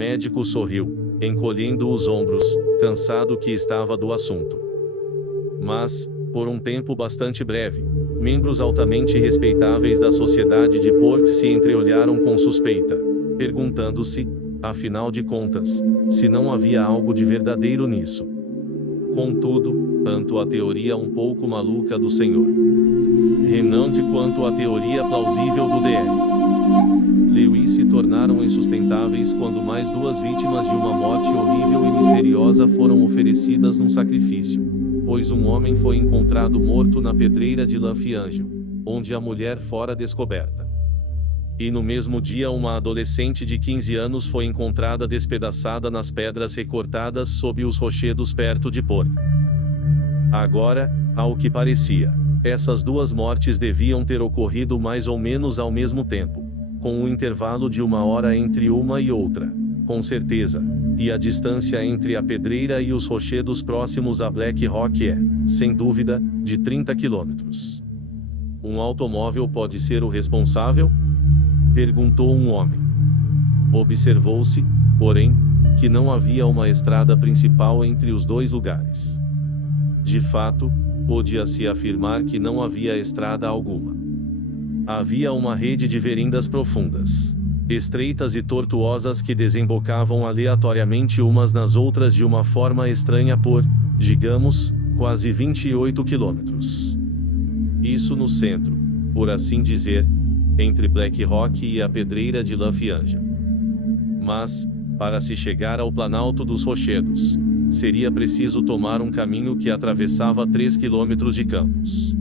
médico sorriu, encolhendo os ombros, cansado que estava do assunto. Mas, por um tempo bastante breve, membros altamente respeitáveis da sociedade de Port se entreolharam com suspeita, perguntando-se, afinal de contas, se não havia algo de verdadeiro nisso. Contudo, tanto a teoria um pouco maluca do Sr. Renan quanto a teoria plausível do Dr. Lewis se tornaram insustentáveis quando mais duas vítimas de uma morte horrível e misteriosa foram oferecidas num sacrifício, pois um homem foi encontrado morto na pedreira de Lanfiangel, onde a mulher fora descoberta. E no mesmo dia uma adolescente de 15 anos foi encontrada despedaçada nas pedras recortadas sob os rochedos perto de Port. Agora, ao que parecia, essas duas mortes deviam ter ocorrido mais ou menos ao mesmo tempo, com um intervalo de 1 hora entre uma e outra, com certeza, e a distância entre a pedreira e os rochedos próximos a Black Rock é, sem dúvida, de 30 quilômetros. Um automóvel pode ser o responsável? Perguntou um homem. Observou-se, porém, que não havia uma estrada principal entre os dois lugares. De fato, podia-se afirmar que não havia estrada alguma. Havia uma rede de veredas profundas, estreitas e tortuosas que desembocavam aleatoriamente umas nas outras de uma forma estranha por, digamos, quase 28 quilômetros. Isso no centro, por assim dizer, entre Black Rock e a pedreira de Lanfiangel. Mas, para se chegar ao Planalto dos Rochedos, seria preciso tomar um caminho que atravessava 3 quilômetros de campos.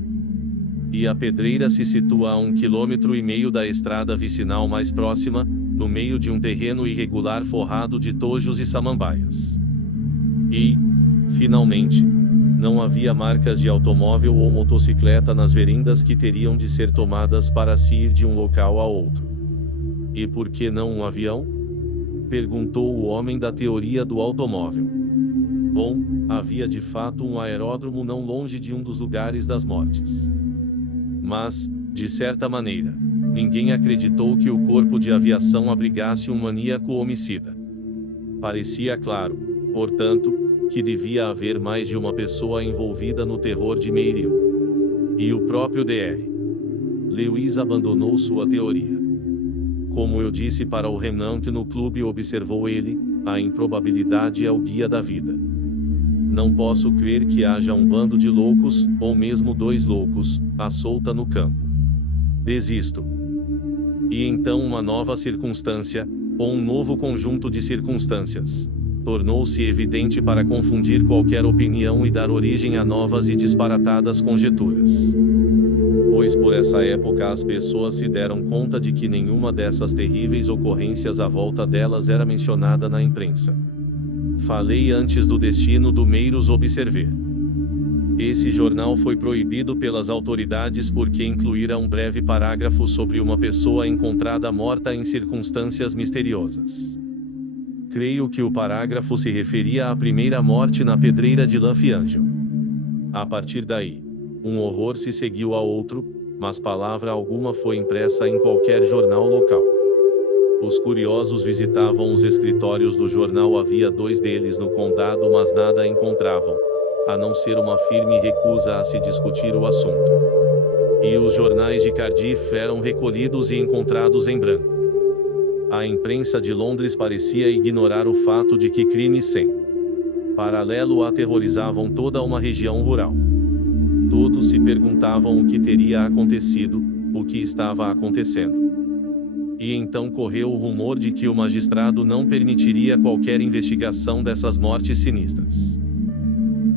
E a pedreira se situa a 1,5 quilômetros da estrada vicinal mais próxima, no meio de um terreno irregular forrado de tojos e samambaias. E, finalmente, não havia marcas de automóvel ou motocicleta nas veredas que teriam de ser tomadas para se ir de um local a outro. E por que não um avião? Perguntou o homem da teoria do automóvel. Bom, havia de fato um aeródromo não longe de um dos lugares das mortes. Mas, de certa maneira, ninguém acreditou que o corpo de aviação abrigasse um maníaco homicida. Parecia claro, portanto, que devia haver mais de uma pessoa envolvida no terror de Meirill. E o próprio Dr. Lewis abandonou sua teoria. Como eu disse para o Renan no clube, observou ele, a improbabilidade é o guia da vida. Não posso crer que haja um bando de loucos, ou mesmo 2 loucos, à solta no campo. Desisto. E então uma nova circunstância, ou um novo conjunto de circunstâncias, tornou-se evidente para confundir qualquer opinião e dar origem a novas e disparatadas conjecturas. Pois por essa época as pessoas se deram conta de que nenhuma dessas terríveis ocorrências à volta delas era mencionada na imprensa. Falei antes do destino do Meiros Observer. Esse jornal foi proibido pelas autoridades porque incluíra um breve parágrafo sobre uma pessoa encontrada morta em circunstâncias misteriosas. Creio que o parágrafo se referia à primeira morte na pedreira de Lanfiangel. A partir daí, um horror se seguiu a outro, mas palavra alguma foi impressa em qualquer jornal local. Os curiosos visitavam os escritórios do jornal, havia 2 deles no condado, mas nada encontravam, a não ser uma firme recusa a se discutir o assunto. E os jornais de Cardiff eram recolhidos e encontrados em branco. A imprensa de Londres parecia ignorar o fato de que crimes sem paralelo aterrorizavam toda uma região rural. Todos se perguntavam o que teria acontecido, o que estava acontecendo. E então correu o rumor de que o magistrado não permitiria qualquer investigação dessas mortes sinistras.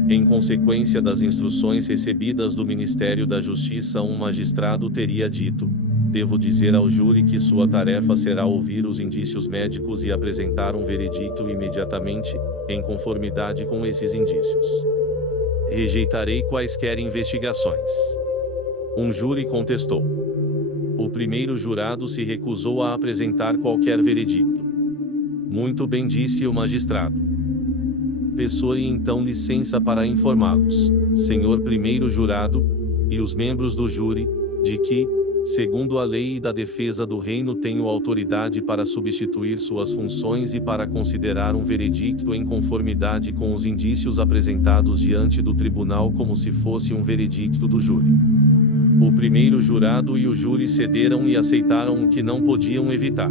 Em consequência das instruções recebidas do Ministério da Justiça, um magistrado teria dito: devo dizer ao júri que sua tarefa será ouvir os indícios médicos e apresentar um veredicto imediatamente, em conformidade com esses indícios. Rejeitarei quaisquer investigações. Um júri contestou. O primeiro jurado se recusou a apresentar qualquer veredicto. Muito bem, disse o magistrado. Peço-lhe então licença para informá-los, senhor primeiro jurado, e os membros do júri, de que, segundo a lei da defesa do reino, tenho autoridade para substituir suas funções e para considerar um veredicto em conformidade com os indícios apresentados diante do tribunal como se fosse um veredicto do júri. O primeiro jurado e o júri cederam e aceitaram o que não podiam evitar.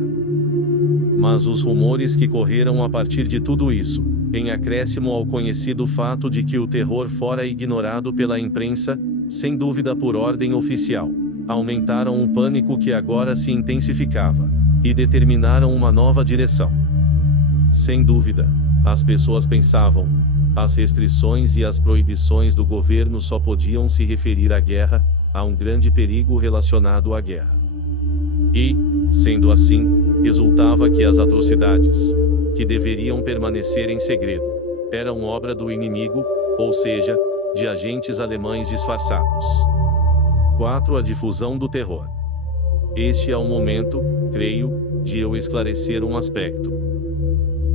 Mas os rumores que correram a partir de tudo isso, em acréscimo ao conhecido fato de que o terror fora ignorado pela imprensa, sem dúvida por ordem oficial, aumentaram o pânico que agora se intensificava, e determinaram uma nova direção. Sem dúvida, as pessoas pensavam, as restrições e as proibições do governo só podiam se referir à guerra, a um grande perigo relacionado à guerra. E, sendo assim, resultava que as atrocidades, que deveriam permanecer em segredo, eram obra do inimigo, ou seja, de agentes alemães disfarçados. 4. A difusão do terror. Este é o momento, creio, de eu esclarecer um aspecto.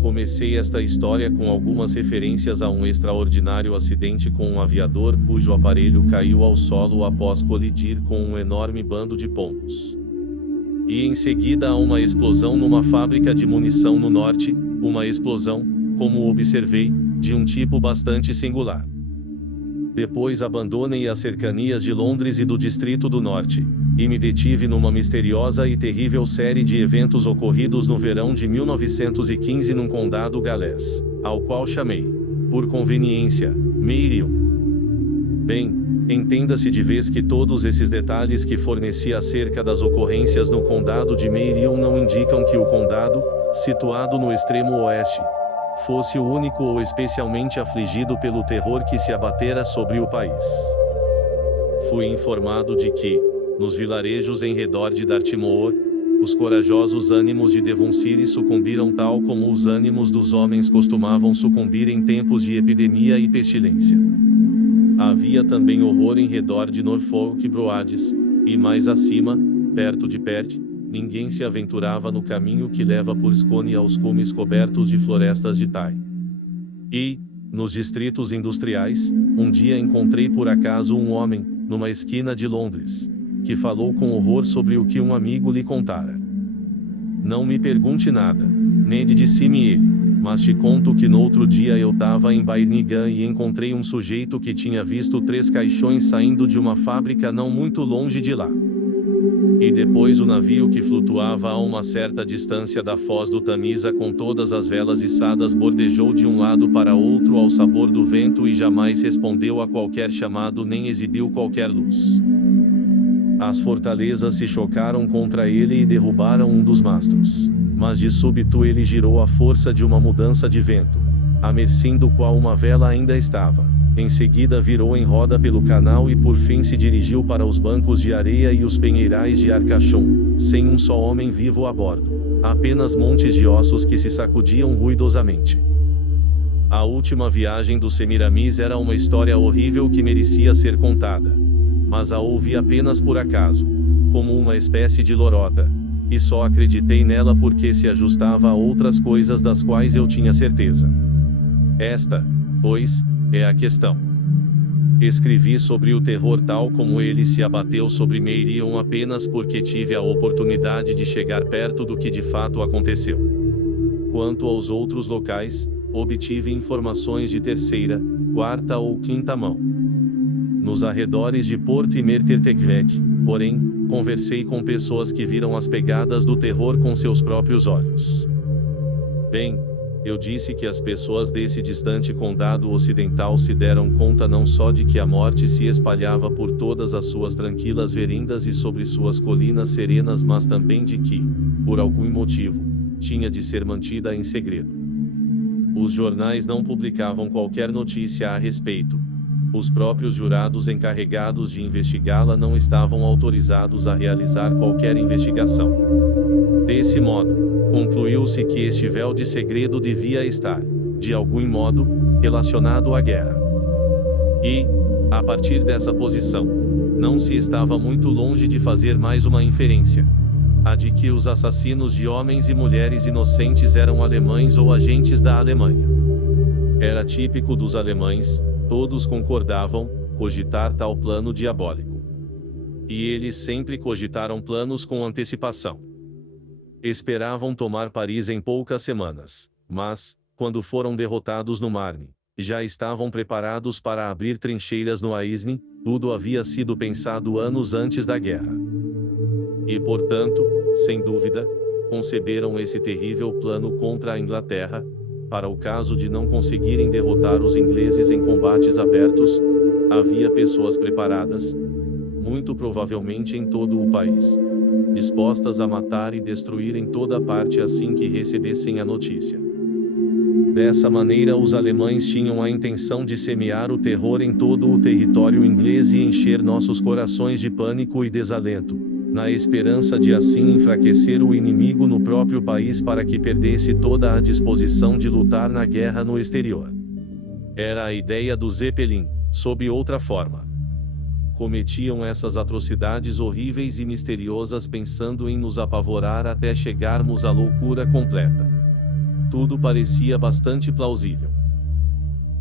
Comecei esta história com algumas referências a um extraordinário acidente com um aviador cujo aparelho caiu ao solo após colidir com um enorme bando de pombos. E em seguida a uma explosão numa fábrica de munição no norte, uma explosão, como observei, de um tipo bastante singular. Depois abandonei as cercanias de Londres e do Distrito do Norte, e me detive numa misteriosa e terrível série de eventos ocorridos no verão de 1915 num condado galês, ao qual chamei, por conveniência, Meirion. Bem, entenda-se de vez que todos esses detalhes que forneci acerca das ocorrências no condado de Meirion não indicam que o condado, situado no extremo oeste, fosse o único ou especialmente afligido pelo terror que se abatera sobre o país. Fui informado de que, nos vilarejos em redor de Dartmoor, os corajosos ânimos de Devonshire sucumbiram tal como os ânimos dos homens costumavam sucumbir em tempos de epidemia e pestilência. Havia também horror em redor de Norfolk Broads, e mais acima, perto de Perth, ninguém se aventurava no caminho que leva por Scone aos cumes cobertos de florestas de Tay. E, nos distritos industriais, um dia encontrei por acaso um homem, numa esquina de Londres, que falou com horror sobre o que um amigo lhe contara. Não me pergunte nada, nem disse-me ele, mas te conto que no outro dia eu estava em Birmingham e encontrei um sujeito que tinha visto 3 caixões saindo de uma fábrica não muito longe de lá. E depois o navio que flutuava a uma certa distância da foz do Tamisa com todas as velas içadas bordejou de um lado para outro ao sabor do vento e jamais respondeu a qualquer chamado nem exibiu qualquer luz. As fortalezas se chocaram contra ele e derrubaram um dos mastros, mas de súbito ele girou à força de uma mudança de vento, à mercê do qual uma vela ainda estava. Em seguida virou em roda pelo canal e por fim se dirigiu para os bancos de areia e os penheirais de Arcachon, sem um só homem vivo a bordo, apenas montes de ossos que se sacudiam ruidosamente. A última viagem do Semiramis era uma história horrível que merecia ser contada, mas a ouvi apenas por acaso, como uma espécie de lorota, e só acreditei nela porque se ajustava a outras coisas das quais eu tinha certeza. Esta, pois, é a questão. Escrevi sobre o terror tal como ele se abateu sobre Meirion apenas porque tive a oportunidade de chegar perto do que de fato aconteceu. Quanto aos outros locais, obtive informações de terceira, quarta ou quinta mão. Nos arredores de Porto e Mertertegvec, porém, conversei com pessoas que viram as pegadas do terror com seus próprios olhos. Bem, eu disse que as pessoas desse distante condado ocidental se deram conta não só de que a morte se espalhava por todas as suas tranquilas veredas e sobre suas colinas serenas, mas também de que, por algum motivo, tinha de ser mantida em segredo. Os jornais não publicavam qualquer notícia a respeito. Os próprios jurados encarregados de investigá-la não estavam autorizados a realizar qualquer investigação. Desse modo, concluiu-se que este véu de segredo devia estar, de algum modo, relacionado à guerra. E, a partir dessa posição, não se estava muito longe de fazer mais uma inferência: a de que os assassinos de homens e mulheres inocentes eram alemães ou agentes da Alemanha. Era típico dos alemães, todos concordavam, cogitar tal plano diabólico. E eles sempre cogitaram planos com antecipação. Esperavam tomar Paris em poucas semanas, mas, quando foram derrotados no Marne, já estavam preparados para abrir trincheiras no Aisne. Tudo havia sido pensado anos antes da guerra. E portanto, sem dúvida, conceberam esse terrível plano contra a Inglaterra, para o caso de não conseguirem derrotar os ingleses em combates abertos. Havia pessoas preparadas, muito provavelmente em todo o país, dispostas a matar e destruir em toda parte assim que recebessem a notícia. Dessa maneira, os alemães tinham a intenção de semear o terror em todo o território inglês e encher nossos corações de pânico e desalento, na esperança de assim enfraquecer o inimigo no próprio país para que perdesse toda a disposição de lutar na guerra no exterior. Era a ideia do Zeppelin, sob outra forma. Cometiam essas atrocidades horríveis e misteriosas pensando em nos apavorar até chegarmos à loucura completa. Tudo parecia bastante plausível.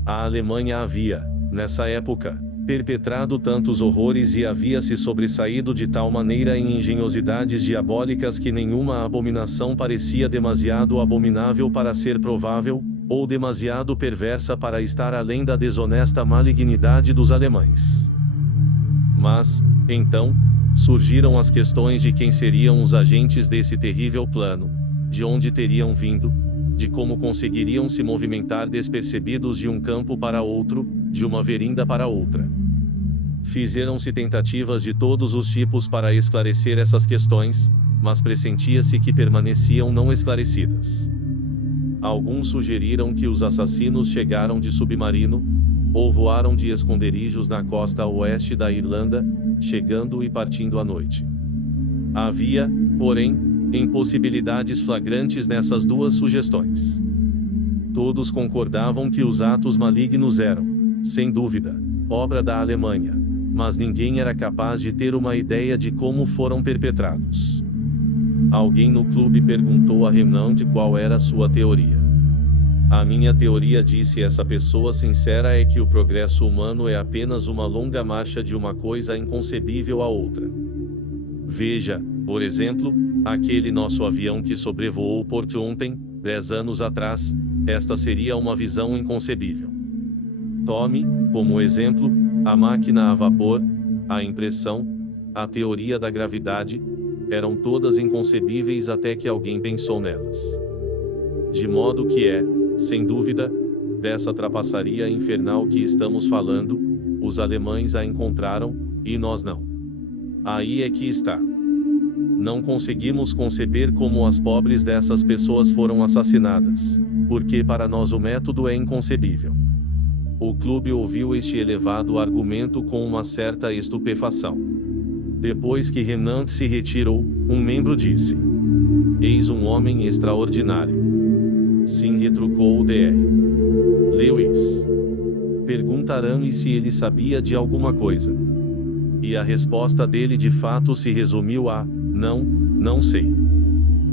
A Alemanha havia, nessa época, perpetrado tantos horrores e havia se sobressaído de tal maneira em engenhosidades diabólicas que nenhuma abominação parecia demasiado abominável para ser provável, ou demasiado perversa para estar além da desonesta malignidade dos alemães. Mas, então, surgiram as questões de quem seriam os agentes desse terrível plano, de onde teriam vindo, de como conseguiriam se movimentar despercebidos de um campo para outro, de uma verinda para outra. Fizeram-se tentativas de todos os tipos para esclarecer essas questões, mas pressentia-se que permaneciam não esclarecidas. Alguns sugeriram que os assassinos chegaram de submarino, ou voaram de esconderijos na costa oeste da Irlanda, chegando e partindo à noite. Havia, porém, impossibilidades flagrantes nessas duas sugestões. Todos concordavam que os atos malignos eram, sem dúvida, obra da Alemanha, mas ninguém era capaz de ter uma ideia de como foram perpetrados. Alguém no clube perguntou a Renan qual era sua teoria. A minha teoria, disse essa pessoa sincera, é que o progresso humano é apenas uma longa marcha de uma coisa inconcebível a outra. Veja, por exemplo, aquele nosso avião que sobrevoou Porto ontem, 10 anos atrás. Esta seria uma visão inconcebível. Tome, como exemplo, a máquina a vapor, a impressão, a teoria da gravidade, eram todas inconcebíveis até que alguém pensou nelas. De modo que é, sem dúvida, dessa trapaçaria infernal que estamos falando, os alemães a encontraram, e nós não. Aí é que está. Não conseguimos conceber como as pobres dessas pessoas foram assassinadas, porque para nós o método é inconcebível. O clube ouviu este elevado argumento com uma certa estupefação. Depois que Renan se retirou, um membro disse: "Eis um homem extraordinário." Sim, retrucou o Dr. Lewis. Perguntaram-lhe se ele sabia de alguma coisa. E a resposta dele de fato se resumiu a: não sei.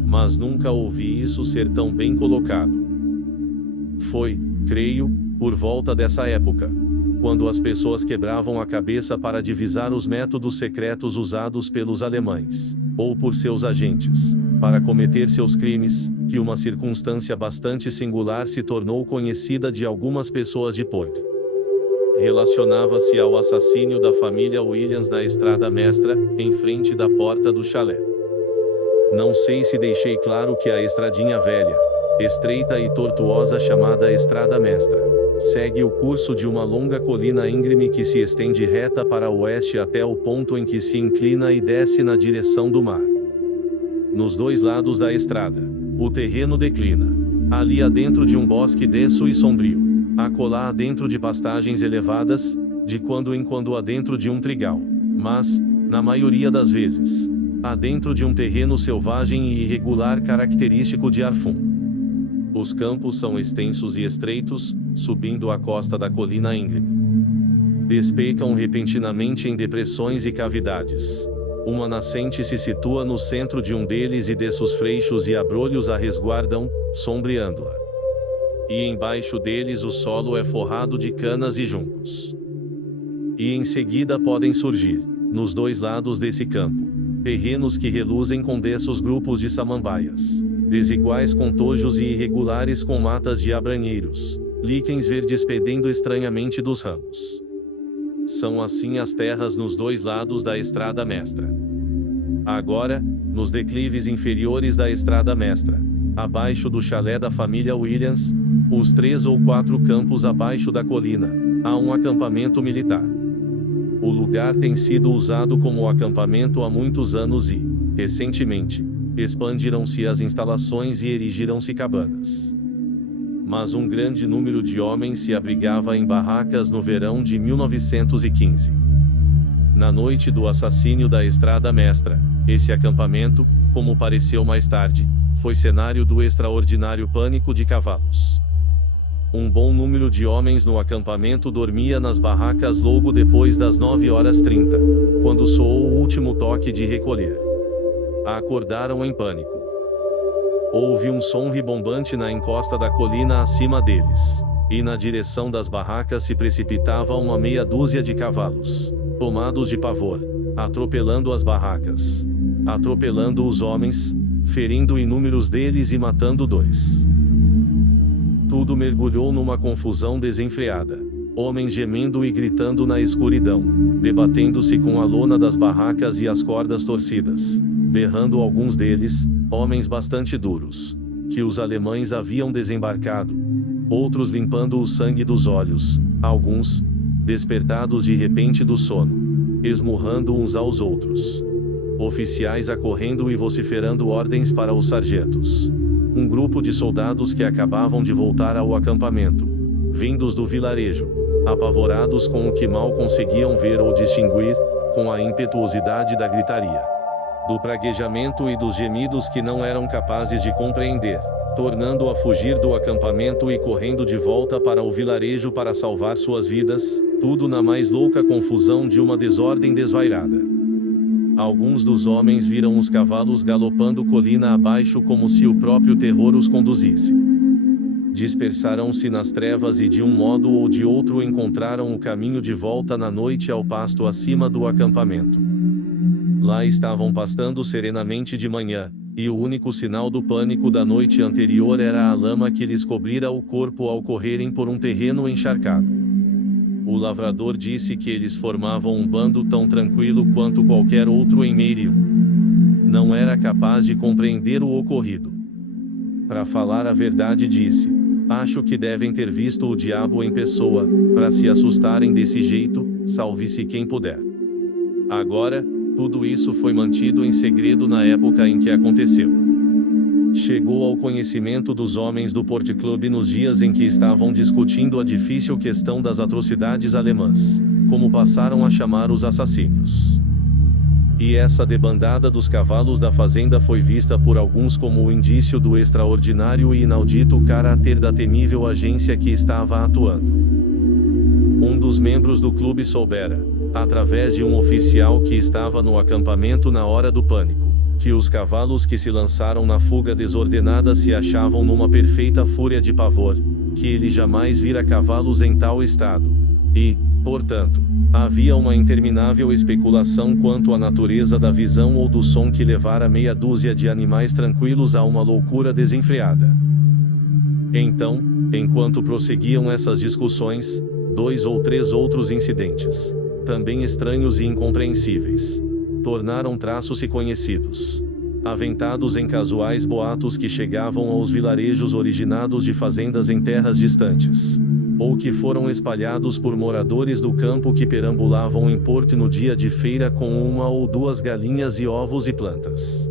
Mas nunca ouvi isso ser tão bem colocado. Foi, creio, por volta dessa época, quando as pessoas quebravam a cabeça para divisar os métodos secretos usados pelos alemães, ou por seus agentes, para cometer seus crimes, que uma circunstância bastante singular se tornou conhecida de algumas pessoas de Porto. Relacionava-se ao assassínio da família Williams na Estrada Mestra, em frente da porta do chalé. Não sei se deixei claro que a estradinha velha, estreita e tortuosa chamada Estrada Mestra, segue o curso de uma longa colina íngreme que se estende reta para o oeste até o ponto em que se inclina e desce na direção do mar. Nos dois lados da estrada, o terreno declina. Ali adentro de um bosque denso e sombrio, acolá adentro de pastagens elevadas, de quando em quando adentro de um trigal, mas, na maioria das vezes, adentro de um terreno selvagem e irregular característico de Arfum. Os campos são extensos e estreitos, subindo a costa da colina íngreme. Despecam repentinamente em depressões e cavidades. Uma nascente se situa no centro de um deles e desses freixos e abrolhos a resguardam, sombreando-a. E embaixo deles o solo é forrado de canas e juncos. E em seguida podem surgir, nos dois lados desse campo, terrenos que reluzem com densos grupos de samambaias, desiguais com tojos e irregulares com matas de abranheiros, líquens verdes pendendo estranhamente dos ramos. São assim as terras nos dois lados da estrada mestra. Agora, nos declives inferiores da estrada mestra, abaixo do chalé da família Williams, os 3 ou 4 campos abaixo da colina, há um acampamento militar. O lugar tem sido usado como acampamento há muitos anos e, recentemente, expandiram-se as instalações e erigiram-se cabanas. Mas um grande número de homens se abrigava em barracas no verão de 1915. Na noite do assassínio da Estrada Mestra, esse acampamento, como pareceu mais tarde, foi cenário do extraordinário pânico de cavalos. Um bom número de homens no acampamento dormia nas barracas logo depois das 9h30, quando soou o último toque de recolher. Acordaram em pânico. Houve um som ribombante na encosta da colina acima deles, e na direção das barracas se precipitava uma meia dúzia de cavalos, tomados de pavor, atropelando as barracas, atropelando os homens, ferindo inúmeros deles e matando 2. Tudo mergulhou numa confusão desenfreada. Homens gemendo e gritando na escuridão, debatendo-se com a lona das barracas e as cordas torcidas, berrando alguns deles, homens bastante duros, que os alemães haviam desembarcado, outros limpando o sangue dos olhos, alguns, despertados de repente do sono, esmurrando uns aos outros. Oficiais acorrendo e vociferando ordens para os sargentos. Um grupo de soldados que acabavam de voltar ao acampamento, vindos do vilarejo, apavorados com o que mal conseguiam ver ou distinguir, com a impetuosidade da gritaria, do praguejamento e dos gemidos que não eram capazes de compreender, tornando a fugir do acampamento e correndo de volta para o vilarejo para salvar suas vidas, tudo na mais louca confusão de uma desordem desvairada. Alguns dos homens viram os cavalos galopando colina abaixo como se o próprio terror os conduzisse. Dispersaram-se nas trevas e de um modo ou de outro encontraram o caminho de volta na noite ao pasto acima do acampamento. Lá estavam pastando serenamente de manhã, e o único sinal do pânico da noite anterior era a lama que lhes cobrira o corpo ao correrem por um terreno encharcado. O lavrador disse que eles formavam um bando tão tranquilo quanto qualquer outro em Meirion. Não era capaz de compreender o ocorrido. Para falar a verdade, disse: acho que devem ter visto o diabo em pessoa, para se assustarem desse jeito, salve-se quem puder. Agora, tudo isso foi mantido em segredo na época em que aconteceu. Chegou ao conhecimento dos homens do Port Club nos dias em que estavam discutindo a difícil questão das atrocidades alemãs, como passaram a chamar os assassínios. E essa debandada dos cavalos da fazenda foi vista por alguns como o indício do extraordinário e inaudito caráter da temível agência que estava atuando. Um dos membros do clube soubera, através de um oficial que estava no acampamento na hora do pânico, que os cavalos que se lançaram na fuga desordenada se achavam numa perfeita fúria de pavor, que ele jamais vira cavalos em tal estado, e, portanto, havia uma interminável especulação quanto à natureza da visão ou do som que levara meia dúzia de animais tranquilos a uma loucura desenfreada. Então, enquanto prosseguiam essas discussões, 2 ou 3 outros incidentes, também estranhos e incompreensíveis, tornaram traços-se conhecidos, aventados em casuais boatos que chegavam aos vilarejos originados de fazendas em terras distantes, ou que foram espalhados por moradores do campo que perambulavam em Porto no dia de feira com 1 ou 2 galinhas e ovos e plantas.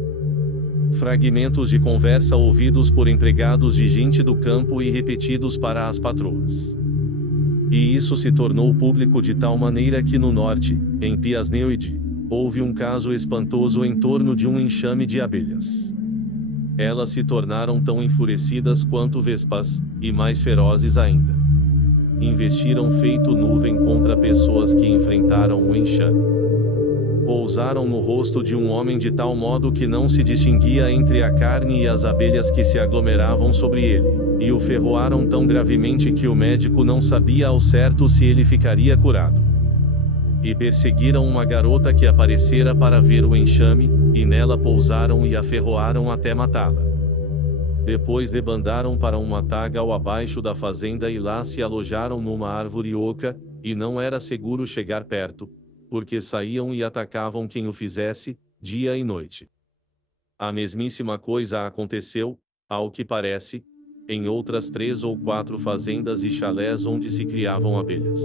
Fragmentos de conversa ouvidos por empregados de gente do campo e repetidos para as patroas. E isso se tornou público de tal maneira que no norte, em Piasneuide, houve um caso espantoso em torno de um enxame de abelhas. Elas se tornaram tão enfurecidas quanto vespas, e mais ferozes ainda. Investiram feito nuvem contra pessoas que enfrentaram o enxame. Pousaram no rosto de um homem de tal modo que não se distinguia entre a carne e as abelhas que se aglomeravam sobre ele, e o ferroaram tão gravemente que o médico não sabia ao certo se ele ficaria curado. E perseguiram uma garota que aparecera para ver o enxame, e nela pousaram e a ferroaram até matá-la. Depois debandaram para um matagal abaixo da fazenda e lá se alojaram numa árvore oca, e não era seguro chegar perto, porque saíam e atacavam quem o fizesse, dia e noite. A mesmíssima coisa aconteceu, ao que parece, em outras 3 ou 4 fazendas e chalés onde se criavam abelhas.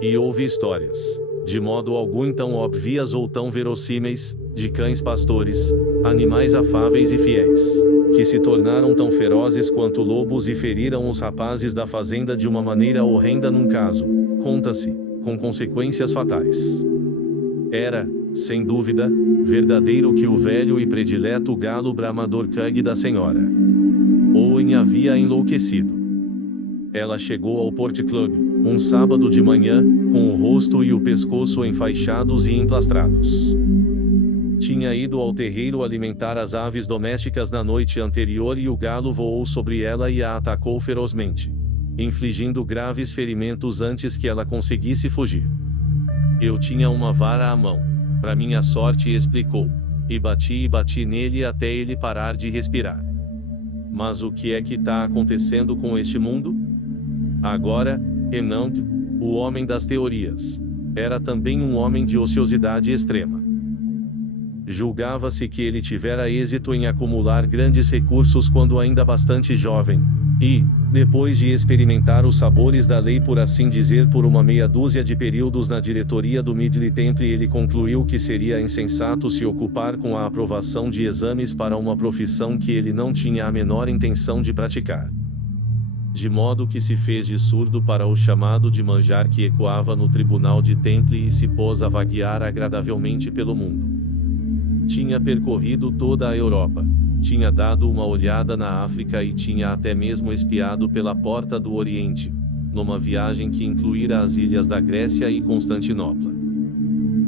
E houve histórias, de modo algum tão óbvias ou tão verossímeis, de cães pastores, animais afáveis e fiéis, que se tornaram tão ferozes quanto lobos e feriram os rapazes da fazenda de uma maneira horrenda num caso, conta-se, com consequências fatais. Era, sem dúvida, verdadeiro que o velho e predileto galo bramador Cug da senhora Owen havia enlouquecido. Ela chegou ao Port Club, um sábado de manhã, com o rosto e o pescoço enfaixados e emplastrados. Tinha ido ao terreiro alimentar as aves domésticas na noite anterior e o galo voou sobre ela e a atacou ferozmente, infligindo graves ferimentos antes que ela conseguisse fugir. Eu tinha uma vara à mão, para minha sorte, explicou, e bati nele até ele parar de respirar. Mas o que é que está acontecendo com este mundo? Agora, Renaud, o homem das teorias, era também um homem de ociosidade extrema. Julgava-se que ele tivera êxito em acumular grandes recursos quando ainda bastante jovem, e, depois de experimentar os sabores da lei por assim dizer por uma meia dúzia de períodos na diretoria do Middle Temple, ele concluiu que seria insensato se ocupar com a aprovação de exames para uma profissão que ele não tinha a menor intenção de praticar. De modo que se fez de surdo para o chamado de manjar que ecoava no tribunal de Temple e se pôs a vaguear agradavelmente pelo mundo. Tinha percorrido toda a Europa, tinha dado uma olhada na África e tinha até mesmo espiado pela porta do Oriente, numa viagem que incluíra as ilhas da Grécia e Constantinopla.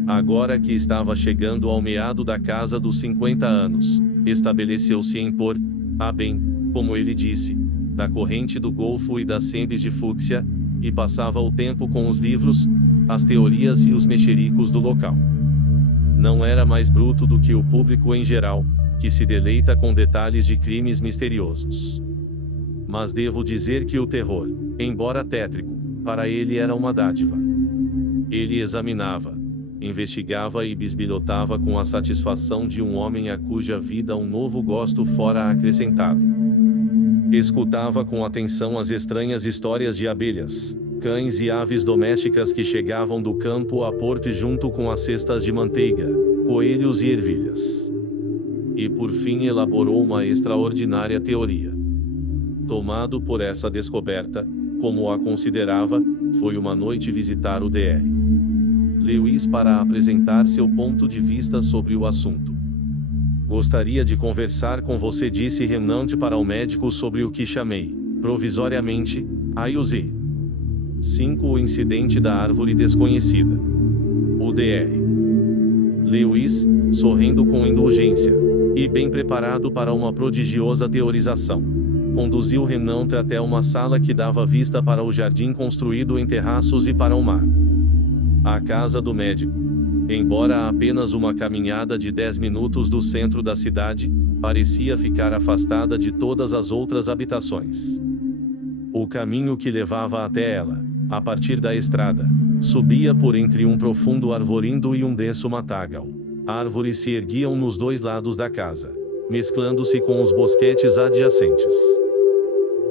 Agora que estava chegando ao meado da casa dos 50 anos, estabeleceu-se em Port, a bem, como ele disse, da corrente do Golfo e das sembes de fúcsia, e passava o tempo com os livros, as teorias e os mexericos do local. Não era mais bruto do que o público em geral, que se deleita com detalhes de crimes misteriosos. Mas devo dizer que o terror, embora tétrico, para ele era uma dádiva. Ele examinava, investigava e bisbilhotava com a satisfação de um homem a cuja vida um novo gosto fora acrescentado. Escutava com atenção as estranhas histórias de abelhas, cães e aves domésticas que chegavam do campo a Port junto com as cestas de manteiga, coelhos e ervilhas. E por fim elaborou uma extraordinária teoria. Tomado por essa descoberta, como a considerava, foi uma noite visitar o Dr. Lewis para apresentar seu ponto de vista sobre o assunto. Gostaria de conversar com você, disse Renaud para o médico, sobre o que chamei, provisoriamente, AUZ. 5. O incidente da árvore desconhecida. O Dr. Lewis, sorrindo com indulgência, e bem preparado para uma prodigiosa teorização, conduziu Renaud até uma sala que dava vista para o jardim construído em terraços e para o mar. A casa do médico, embora a apenas uma caminhada de 10 minutos do centro da cidade, parecia ficar afastada de todas as outras habitações. O caminho que levava até ela, a partir da estrada, subia por entre um profundo arvorindo e um denso matagal. Árvores se erguiam nos 2 lados da casa, mesclando-se com os bosquetes adjacentes.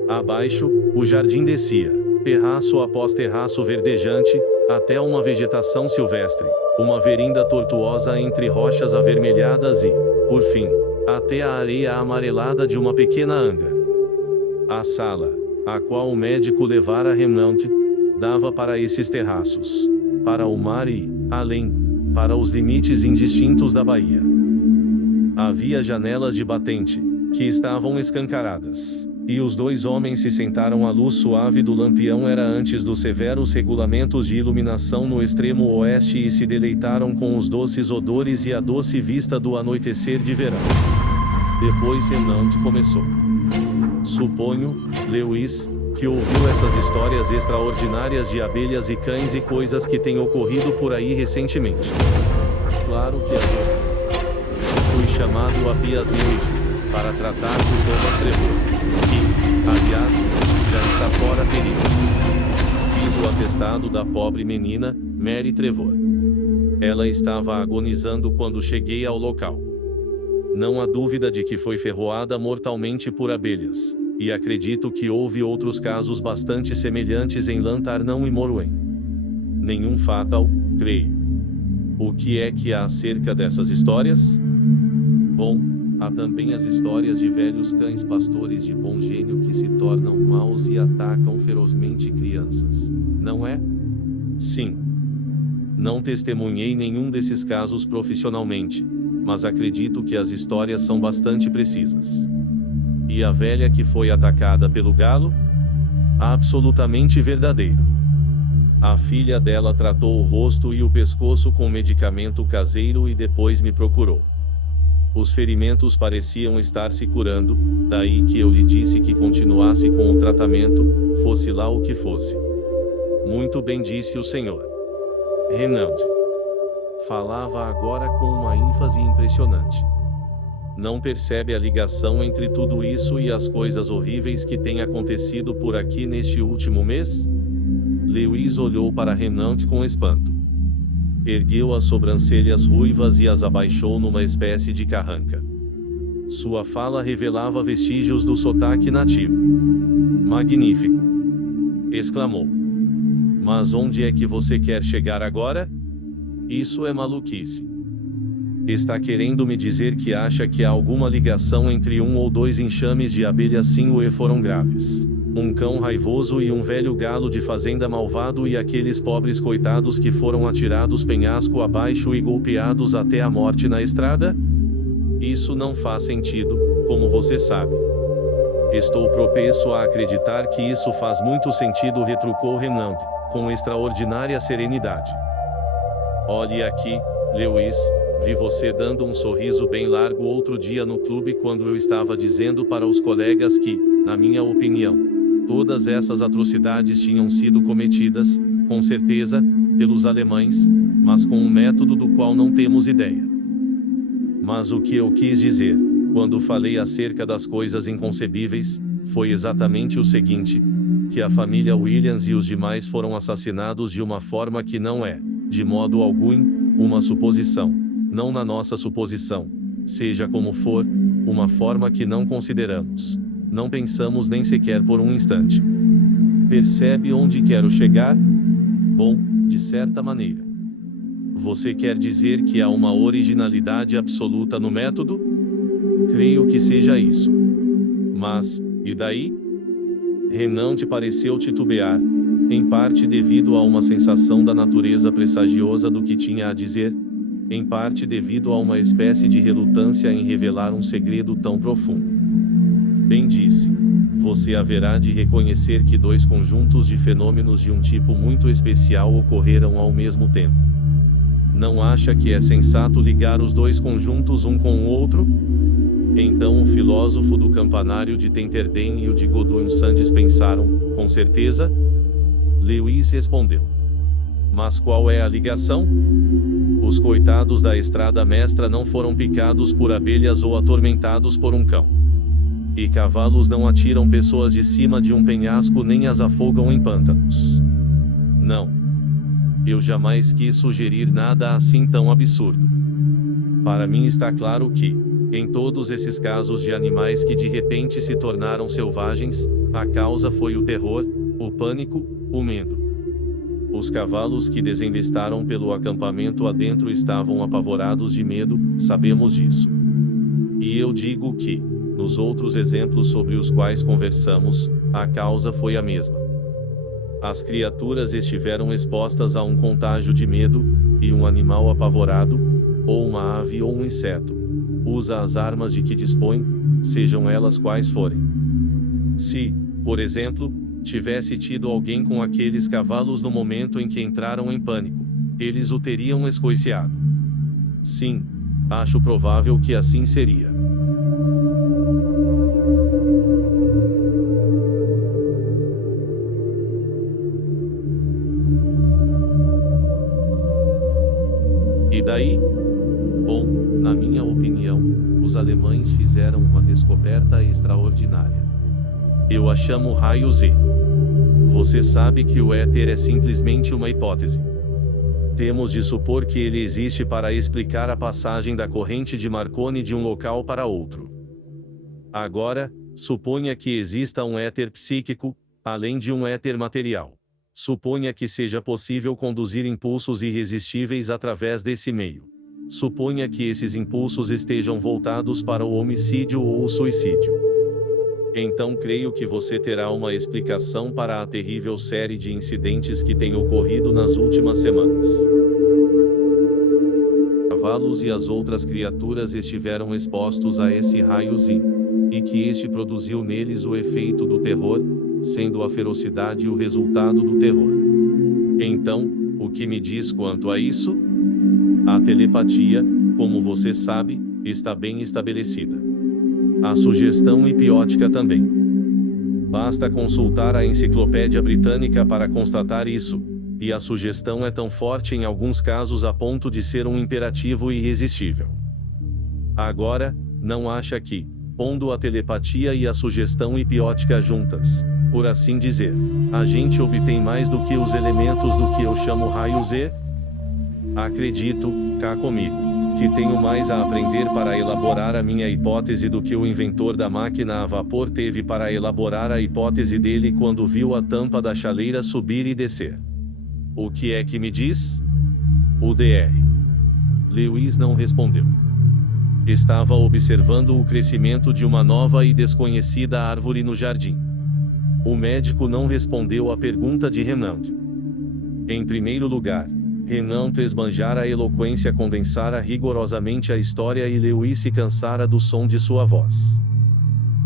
Abaixo, o jardim descia, terraço após terraço verdejante, até uma vegetação silvestre, uma verinda tortuosa entre rochas avermelhadas e, por fim, até a areia amarelada de uma pequena angra. A sala, a qual o médico levara Renaud, dava para esses terraços, para o mar e, além, para os limites indistintos da baía. Havia janelas de batente, que estavam escancaradas, e os 2 homens se sentaram à luz suave do lampião era antes dos severos regulamentos de iluminação no extremo oeste e se deleitaram com os doces odores e a doce vista do anoitecer de verão. Depois Renaud começou. Suponho, Lewis, que ouviu essas histórias extraordinárias de abelhas e cães e coisas que têm ocorrido por aí recentemente. Claro que fui chamado a Piasneide para tratar do Thomas Trevor, que, aliás, já está fora perigo. Fiz o atestado da pobre menina, Mary Trevor. Ela estava agonizando quando cheguei ao local. Não há dúvida de que foi ferroada mortalmente por abelhas, e acredito que houve outros casos bastante semelhantes em Lantarnão e Morwen. Nenhum fatal, creio. O que é que há acerca dessas histórias? Bom, há também as histórias de velhos cães pastores de bom gênio que se tornam maus e atacam ferozmente crianças, não é? Sim. Não testemunhei nenhum desses casos profissionalmente, mas acredito que as histórias são bastante precisas. E a velha que foi atacada pelo galo? Absolutamente verdadeiro. A filha dela tratou o rosto e o pescoço com medicamento caseiro e depois me procurou. Os ferimentos pareciam estar se curando, daí que eu lhe disse que continuasse com o tratamento, fosse lá o que fosse. Muito bem, disse o senhor Renald. Falava agora com uma ênfase impressionante. Não percebe a ligação entre tudo isso e as coisas horríveis que têm acontecido por aqui neste último mês? Lewis olhou para Renald com espanto. Ergueu as sobrancelhas ruivas e as abaixou numa espécie de carranca. Sua fala revelava vestígios do sotaque nativo. Magnífico! Exclamou. Mas onde é que você quer chegar agora? Isso é maluquice. Está querendo me dizer que acha que há alguma ligação entre um ou dois enxames de abelhas Sinue foram graves? Um cão raivoso e um velho galo de fazenda malvado e aqueles pobres coitados que foram atirados penhasco abaixo e golpeados até a morte na estrada? Isso não faz sentido, como você sabe. Estou propenso a acreditar que isso faz muito sentido, retrucou Renald, com extraordinária serenidade. Olhe aqui, Lewis, vi você dando um sorriso bem largo outro dia no clube quando eu estava dizendo para os colegas que, na minha opinião, todas essas atrocidades tinham sido cometidas, com certeza, pelos alemães, mas com um método do qual não temos ideia. Mas o que eu quis dizer, quando falei acerca das coisas inconcebíveis, foi exatamente o seguinte: que a família Williams e os demais foram assassinados de uma forma que não é, de modo algum, uma suposição, não na nossa suposição, seja como for, uma forma que não consideramos. Não pensamos nem sequer por um instante. Percebe onde quero chegar? Bom, de certa maneira. Você quer dizer que há uma originalidade absoluta no método? Creio que seja isso. Mas, e daí? Renald pareceu titubear, em parte devido a uma sensação da natureza pressagiosa do que tinha a dizer, em parte devido a uma espécie de relutância em revelar um segredo tão profundo. Bem disse. Você haverá de reconhecer que dois conjuntos de fenômenos de um tipo muito especial ocorreram ao mesmo tempo. Não acha que é sensato ligar os dois conjuntos um com o outro? Então o filósofo do campanário de Tenterden e o de Godwin Sandys pensaram, com certeza? Lewis respondeu. Mas qual é a ligação? Os coitados da estrada mestra não foram picados por abelhas ou atormentados por um cão. E cavalos não atiram pessoas de cima de um penhasco nem as afogam em pântanos. Não. Eu jamais quis sugerir nada assim tão absurdo. Para mim está claro que, em todos esses casos de animais que de repente se tornaram selvagens, a causa foi o terror, o pânico, o medo. Os cavalos que desinvestaram pelo acampamento adentro estavam apavorados de medo, sabemos disso. E eu digo que, nos outros exemplos sobre os quais conversamos, a causa foi a mesma. As criaturas estiveram expostas a um contágio de medo, e um animal apavorado, ou uma ave ou um inseto, usa as armas de que dispõe, sejam elas quais forem. Se, por exemplo, tivesse tido alguém com aqueles cavalos no momento em que entraram em pânico, eles o teriam escoiciado. Sim, acho provável que assim seria. E daí? Bom, na minha opinião, os alemães fizeram uma descoberta extraordinária. Eu a chamo raio Z. Você sabe que o éter é simplesmente uma hipótese. Temos de supor que ele existe para explicar a passagem da corrente de Marconi de um local para outro. Agora, suponha que exista um éter psíquico, além de um éter material. Suponha que seja possível conduzir impulsos irresistíveis através desse meio. Suponha que esses impulsos estejam voltados para o homicídio ou o suicídio. Então creio que você terá uma explicação para a terrível série de incidentes que tem ocorrido nas últimas semanas. Os cavalos e as outras criaturas estiveram expostos a esse raio-Z, e que este produziu neles o efeito do terror, sendo a ferocidade o resultado do terror. Então, o que me diz quanto a isso? A telepatia, como você sabe, está bem estabelecida. A sugestão hipnótica também. Basta consultar a Enciclopédia Britânica para constatar isso, e a sugestão é tão forte em alguns casos a ponto de ser um imperativo irresistível. Agora, não acha que, pondo a telepatia e a sugestão hipnótica juntas, por assim dizer, a gente obtém mais do que os elementos do que eu chamo raio Z? Acredito, cá comigo, que tenho mais a aprender para elaborar a minha hipótese do que o inventor da máquina a vapor teve para elaborar a hipótese dele quando viu a tampa da chaleira subir e descer. O que é que me diz? O Dr. Lewis não respondeu. Estava observando o crescimento de uma nova e desconhecida árvore no jardim. O médico não respondeu à pergunta de Renan. Em primeiro lugar, Renan esbanjara a eloquência, condensara rigorosamente a história e Lewis se cansara do som de sua voz.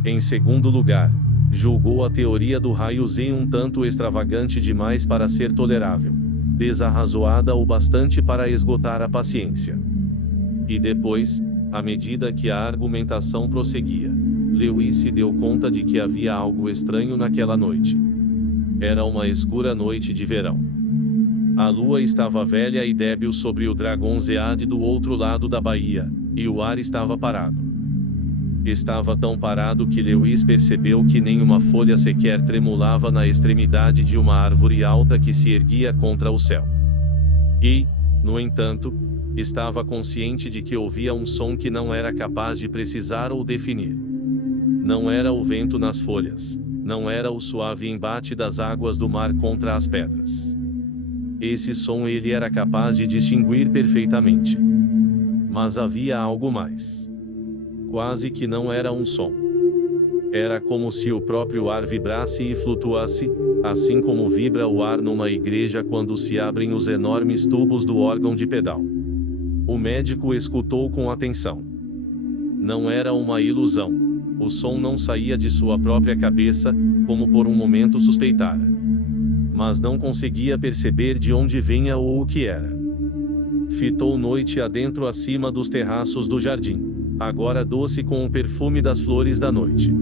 Em segundo lugar, julgou a teoria do raio Z um tanto extravagante demais para ser tolerável, desarrazoada o bastante para esgotar a paciência. E depois, à medida que a argumentação prosseguia, Lewis se deu conta de que havia algo estranho naquela noite. Era uma escura noite de verão. A lua estava velha e débil sobre o Dragonzead do outro lado da baía, e o ar estava parado. Estava tão parado que Lewis percebeu que nenhuma folha sequer tremulava na extremidade de uma árvore alta que se erguia contra o céu. E, no entanto, estava consciente de que ouvia um som que não era capaz de precisar ou definir. Não era o vento nas folhas, não era o suave embate das águas do mar contra as pedras. Esse som ele era capaz de distinguir perfeitamente. Mas havia algo mais. Quase que não era um som. Era como se o próprio ar vibrasse e flutuasse, assim como vibra o ar numa igreja quando se abrem os enormes tubos do órgão de pedal. O médico escutou com atenção. Não era uma ilusão. O som não saía de sua própria cabeça, como por um momento suspeitara. Mas não conseguia perceber de onde vinha ou o que era. Fitou noite adentro acima dos terraços do jardim, agora doce com o perfume das flores da noite.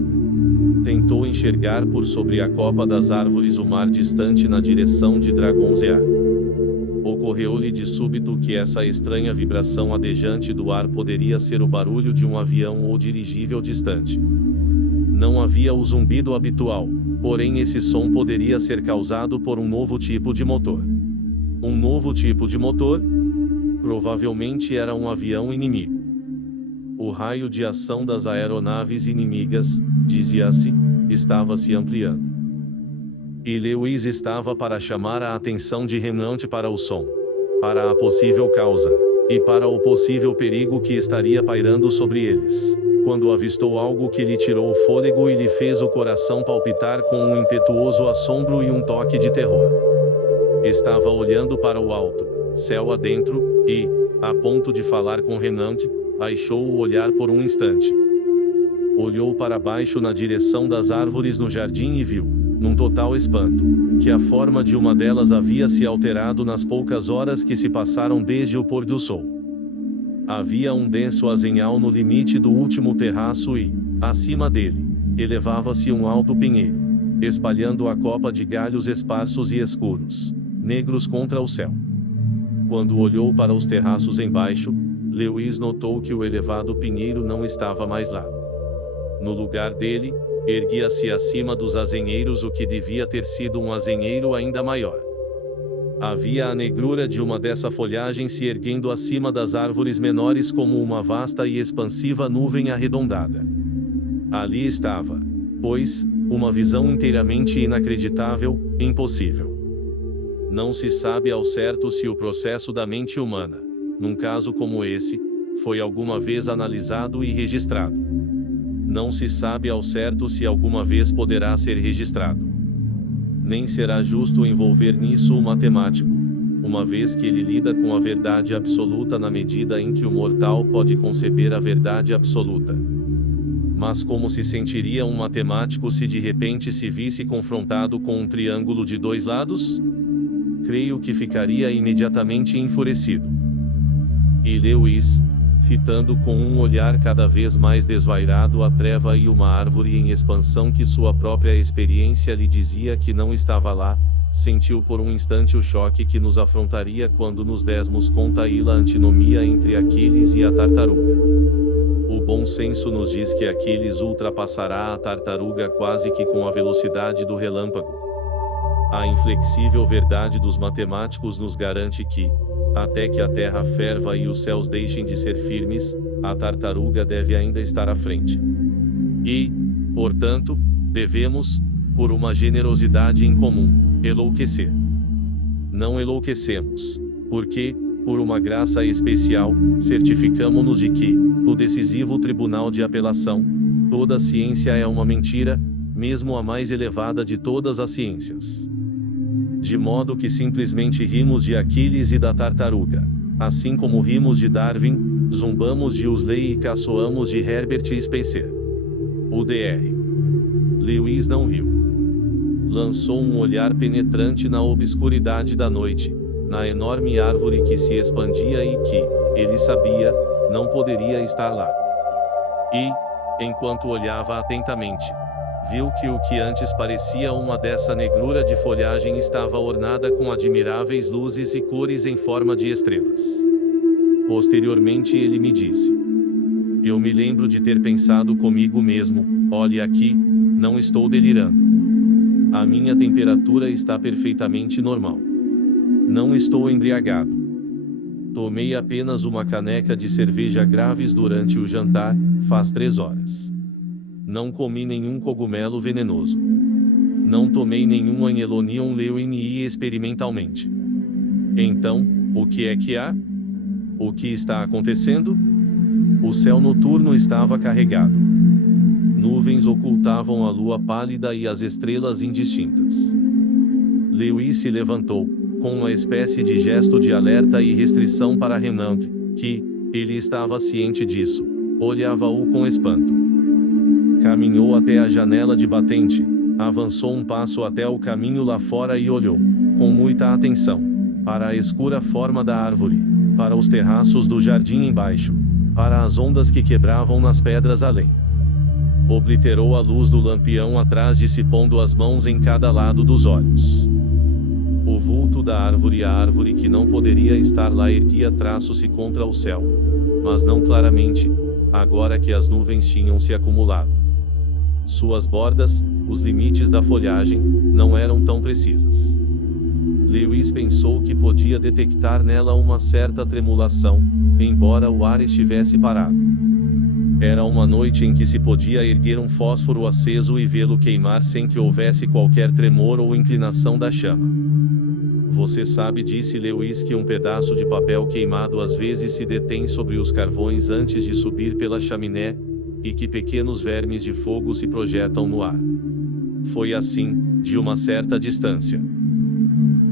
Tentou enxergar por sobre a copa das árvores o mar distante na direção de Dragonzead. Ocorreu-lhe de súbito que essa estranha vibração adejante do ar poderia ser o barulho de um avião ou dirigível distante. Não havia o zumbido habitual, porém esse som poderia ser causado por um novo tipo de motor. Um novo tipo de motor? Provavelmente era um avião inimigo. O raio de ação das aeronaves inimigas, dizia-se, estava se ampliando. E Lewis estava para chamar a atenção de Renan para o som, para a possível causa, e para o possível perigo que estaria pairando sobre eles, quando avistou algo que lhe tirou o fôlego e lhe fez o coração palpitar com um impetuoso assombro e um toque de terror. Estava olhando para o alto, céu adentro, e, a ponto de falar com Renan, baixou o olhar por um instante. Olhou para baixo na direção das árvores no jardim e viu, num total espanto, que a forma de uma delas havia se alterado nas poucas horas que se passaram desde o pôr do sol. Havia um denso azenhal no limite do último terraço e, acima dele, elevava-se um alto pinheiro, espalhando a copa de galhos esparsos e escuros, negros contra o céu. Quando olhou para os terraços embaixo, Lewis notou que o elevado pinheiro não estava mais lá. No lugar dele, erguia-se acima dos azenheiros o que devia ter sido um azenheiro ainda maior. Havia a negrura de uma dessa folhagem se erguendo acima das árvores menores como uma vasta e expansiva nuvem arredondada. Ali estava, pois, uma visão inteiramente inacreditável, impossível. Não se sabe ao certo se o processo da mente humana, num caso como esse, foi alguma vez analisado e registrado. Não se sabe ao certo se alguma vez poderá ser registrado. Nem será justo envolver nisso o matemático, uma vez que ele lida com a verdade absoluta na medida em que o mortal pode conceber a verdade absoluta. Mas como se sentiria um matemático se de repente se visse confrontado com um triângulo de dois lados? Creio que ficaria imediatamente enfurecido. E Lewis, fitando com um olhar cada vez mais desvairado a treva e uma árvore em expansão que sua própria experiência lhe dizia que não estava lá, sentiu por um instante o choque que nos afrontaria quando nos dessemos conta a antinomia entre Aquiles e a tartaruga. O bom senso nos diz que Aquiles ultrapassará a tartaruga quase que com a velocidade do relâmpago. A inflexível verdade dos matemáticos nos garante que, até que a terra ferva e os céus deixem de ser firmes, a tartaruga deve ainda estar à frente. E, portanto, devemos, por uma generosidade incomum, enlouquecer. Não enlouquecemos, porque, por uma graça especial, certificamo-nos de que, no decisivo tribunal de apelação, toda a ciência é uma mentira, mesmo a mais elevada de todas as ciências. De modo que simplesmente rimos de Aquiles e da tartaruga, assim como rimos de Darwin, zombamos de Huxley e caçoamos de Herbert Spencer. O Dr. Lewis não riu. Lançou um olhar penetrante na obscuridade da noite, na enorme árvore que se expandia e que, ele sabia, não poderia estar lá. E, enquanto olhava atentamente, viu que o que antes parecia uma dessa negrura de folhagem estava ornada com admiráveis luzes e cores em forma de estrelas. Posteriormente ele me disse: eu me lembro de ter pensado comigo mesmo, olhe aqui, não estou delirando. A minha temperatura está perfeitamente normal. Não estou embriagado. Tomei apenas uma caneca de cerveja Graves durante o jantar, faz 3 horas. Não comi nenhum cogumelo venenoso. Não tomei nenhum Anhelonium lewinii experimentalmente. Então, o que é que há? O que está acontecendo? O céu noturno estava carregado. Nuvens ocultavam a lua pálida e as estrelas indistintas. Lewis se levantou, com uma espécie de gesto de alerta e restrição para Renan, que, ele estava ciente disso, olhava-o com espanto. Caminhou até a janela de batente, avançou um passo até o caminho lá fora e olhou, com muita atenção, para a escura forma da árvore, para os terraços do jardim embaixo, para as ondas que quebravam nas pedras além. Obliterou a luz do lampião atrás de si, pondo as mãos em cada lado dos olhos. O vulto da árvore, a árvore que não poderia estar lá, erguia traço-se contra o céu, mas não claramente, agora que as nuvens tinham se acumulado. Suas bordas, os limites da folhagem, não eram tão precisas. Lewis pensou que podia detectar nela uma certa tremulação, embora o ar estivesse parado. Era uma noite em que se podia erguer um fósforo aceso e vê-lo queimar sem que houvesse qualquer tremor ou inclinação da chama. Você sabe, disse Lewis, que um pedaço de papel queimado às vezes se detém sobre os carvões antes de subir pela chaminé, e que pequenos vermes de fogo se projetam no ar. Foi assim, de uma certa distância.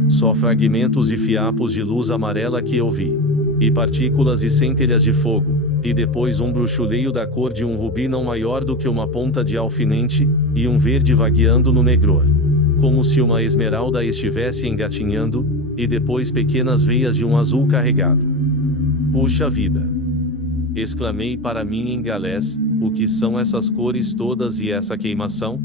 Só fragmentos e fiapos de luz amarela que eu vi, e partículas e centelhas de fogo, e depois um bruxuleio da cor de um rubi não maior do que uma ponta de alfinete, e um verde vagueando no negror, como se uma esmeralda estivesse engatinhando, e depois pequenas veias de um azul carregado. Puxa vida! Exclamei para mim em galês, o que são essas cores todas e essa queimação?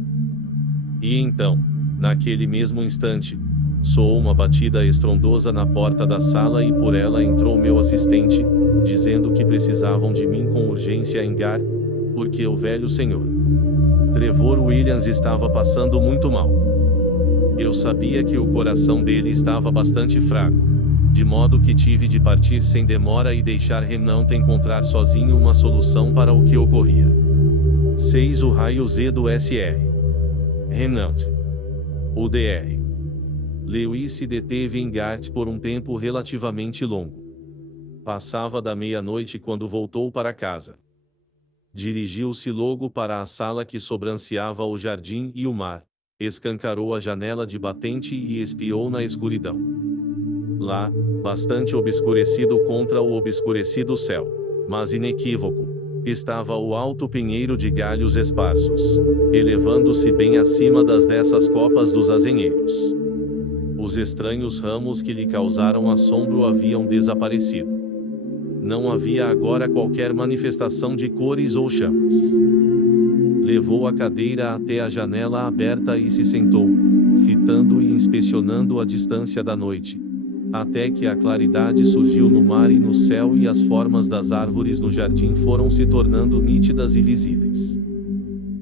E então, naquele mesmo instante, Soou uma batida estrondosa na porta da sala e por ela entrou meu assistente, dizendo que precisavam de mim com urgência em Gar, porque o velho senhor Trevor Williams estava passando muito mal. Eu sabia que o coração dele estava bastante fraco, de modo que tive de partir sem demora e deixar Renault encontrar sozinho uma solução para o que ocorria. 6 O raio Z do SR. Renault. O Dr. Lewis se deteve em Gart por um tempo relativamente longo. Passava da meia-noite quando voltou para casa. Dirigiu-se logo para a sala que sobranceava o jardim e o mar, escancarou a janela de batente e espiou na escuridão. Lá, bastante obscurecido contra o obscurecido céu, mas inequívoco, estava o alto pinheiro de galhos esparsos, elevando-se bem acima das dessas copas dos azenheiros. Os estranhos ramos que lhe causaram assombro haviam desaparecido. Não havia agora qualquer manifestação de cores ou chamas. Levou a cadeira até a janela aberta e se sentou, fitando e inspecionando a distância da noite, até que a claridade surgiu no mar e no céu e as formas das árvores no jardim foram se tornando nítidas e visíveis.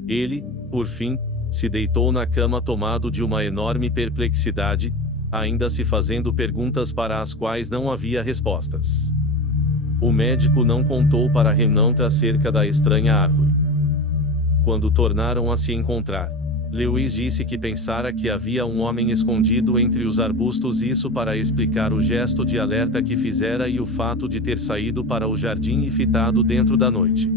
Ele, por fim, se deitou na cama tomado de uma enorme perplexidade, ainda se fazendo perguntas para as quais não havia respostas. O médico não contou para Renault acerca da estranha árvore. Quando tornaram a se encontrar, Lewis disse que pensara que havia um homem escondido entre os arbustos, isso para explicar o gesto de alerta que fizera e o fato de ter saído para o jardim e fitado dentro da noite.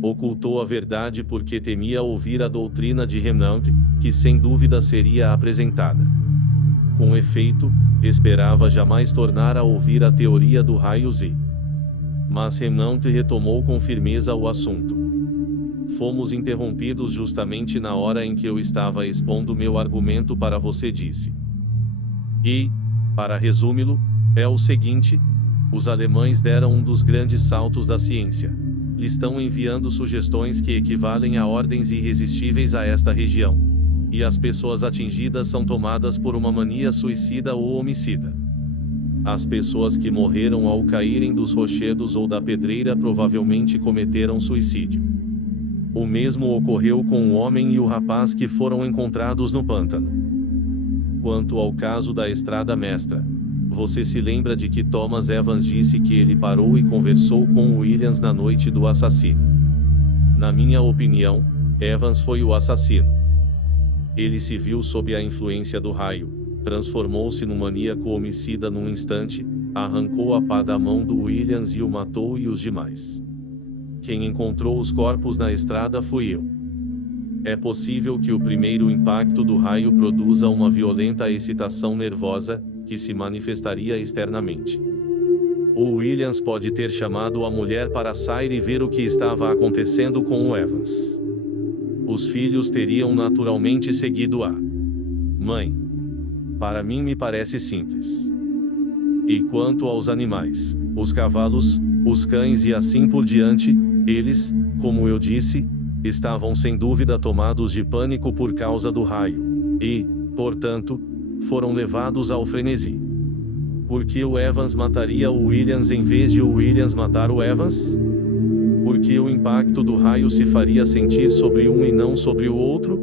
Ocultou a verdade porque temia ouvir a doutrina de Renault, que sem dúvida seria apresentada. Com efeito, esperava jamais tornar a ouvir a teoria do raio Z. Mas Renault retomou com firmeza o assunto. Fomos interrompidos justamente na hora em que eu estava expondo meu argumento para você, disse. E, para resumi-lo, é o seguinte: os alemães deram um dos grandes saltos da ciência. Lhe estão enviando sugestões que equivalem a ordens irresistíveis a esta região. E as pessoas atingidas são tomadas por uma mania suicida ou homicida. As pessoas que morreram ao caírem dos rochedos ou da pedreira provavelmente cometeram suicídio. O mesmo ocorreu com o homem e o rapaz que foram encontrados no pântano. Quanto ao caso da estrada mestra, você se lembra de que Thomas Evans disse que ele parou e conversou com Williams na noite do assassínio. Na minha opinião, Evans foi o assassino. Ele se viu sob a influência do raio. Transformou-se num maníaco homicida num instante, arrancou a pá da mão do Williams e o matou e os demais. Quem encontrou os corpos na estrada fui eu. É possível que o primeiro impacto do raio produza uma violenta excitação nervosa, que se manifestaria externamente. O Williams pode ter chamado a mulher para sair e ver o que estava acontecendo com o Evans. Os filhos teriam naturalmente seguido a mãe. Para mim me parece simples. E quanto aos animais, os cavalos, os cães e assim por diante, eles, como eu disse, estavam sem dúvida tomados de pânico por causa do raio, e, portanto, foram levados ao frenesi. Por que o Evans mataria o Williams em vez de o Williams matar o Evans? Por que o impacto do raio se faria sentir sobre um e não sobre o outro?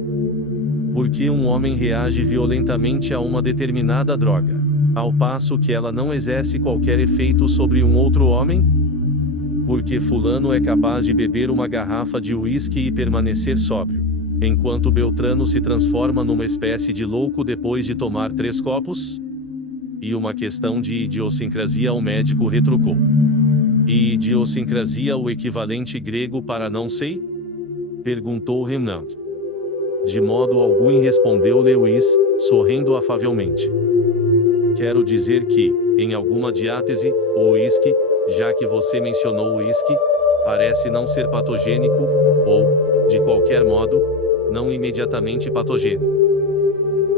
Por que um homem reage violentamente a uma determinada droga, ao passo que ela não exerce qualquer efeito sobre um outro homem? Por que fulano é capaz de beber uma garrafa de uísque e permanecer sóbrio, enquanto Beltrano se transforma numa espécie de louco depois de tomar 3 copos? E uma questão de idiosincrasia, o médico retrucou. E idiosincrasia o equivalente grego para não sei? Perguntou Renault. De modo algum, respondeu Lewis, sorrindo afavelmente. Quero dizer que, em alguma diátese, o uísque, já que você mencionou o uísque, parece não ser patogênico, ou, de qualquer modo, não imediatamente patogênico.